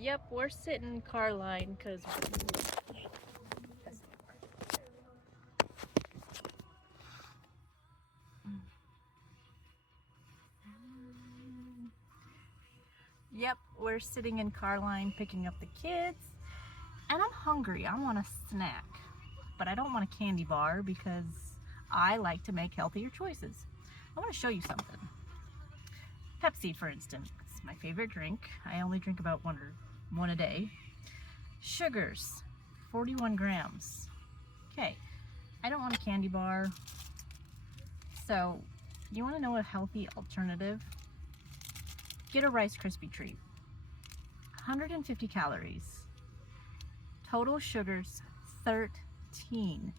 Yep, we're sitting in car line because we're sitting in car line picking up the kids, and I'm hungry. I want a snack, but I don't want a candy bar because I like to make healthier choices. I want to show you something. Pepsi, for instance, my favorite drink. I only drink about one a day. Sugars, 41 grams. Okay, I don't want a candy bar. So, you want to know a healthy alternative? Get a Rice Krispie treat. 150 calories. Total sugars, 13.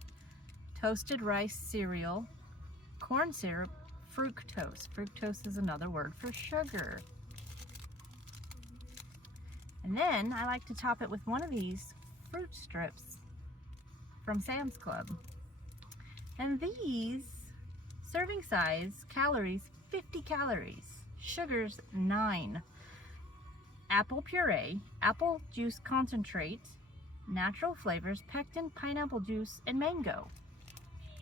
Toasted rice cereal, corn syrup, fructose. Fructose is another word for sugar. And then I like to top it with one of these fruit strips from Sam's Club. And these, serving size, calories, 50 calories. Sugars, 9. Apple puree, apple juice concentrate, natural flavors, pectin, pineapple juice, and mango.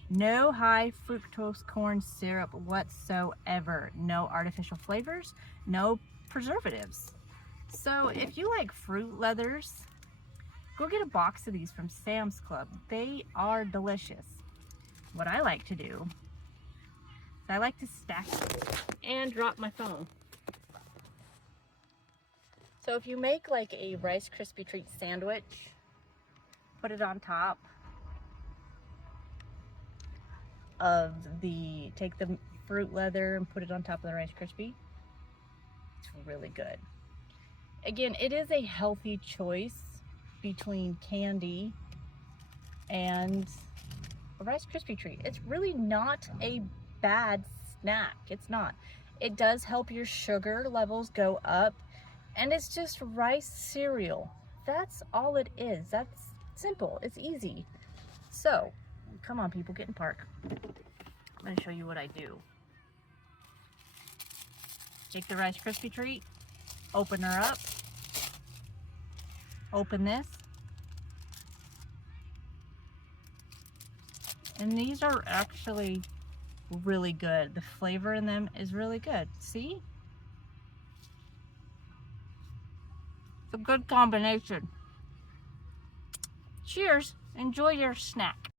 No high fructose corn syrup whatsoever. No artificial flavors, no preservatives. So if you like fruit leathers, go get a box of these from Sam's Club. They are delicious. What I like to do is I like to stack and drop my phone. So if you make like a Rice Krispie treat sandwich, put it on top of take the fruit leather and put it on top of the Rice Krispie. It's really good. Again, it is a healthy choice between candy and a Rice Krispie treat. It's really not a bad snack. It's not. It does help your sugar levels go up, and it's just rice cereal. That's all it is. That's simple. It's easy. So, come on people, get in park. I'm going to show you what I do. Take the Rice Krispie treat, open her up, open this, and these are actually really good. The flavor in them is really good. See? It's a good combination. Cheers. Enjoy your snack.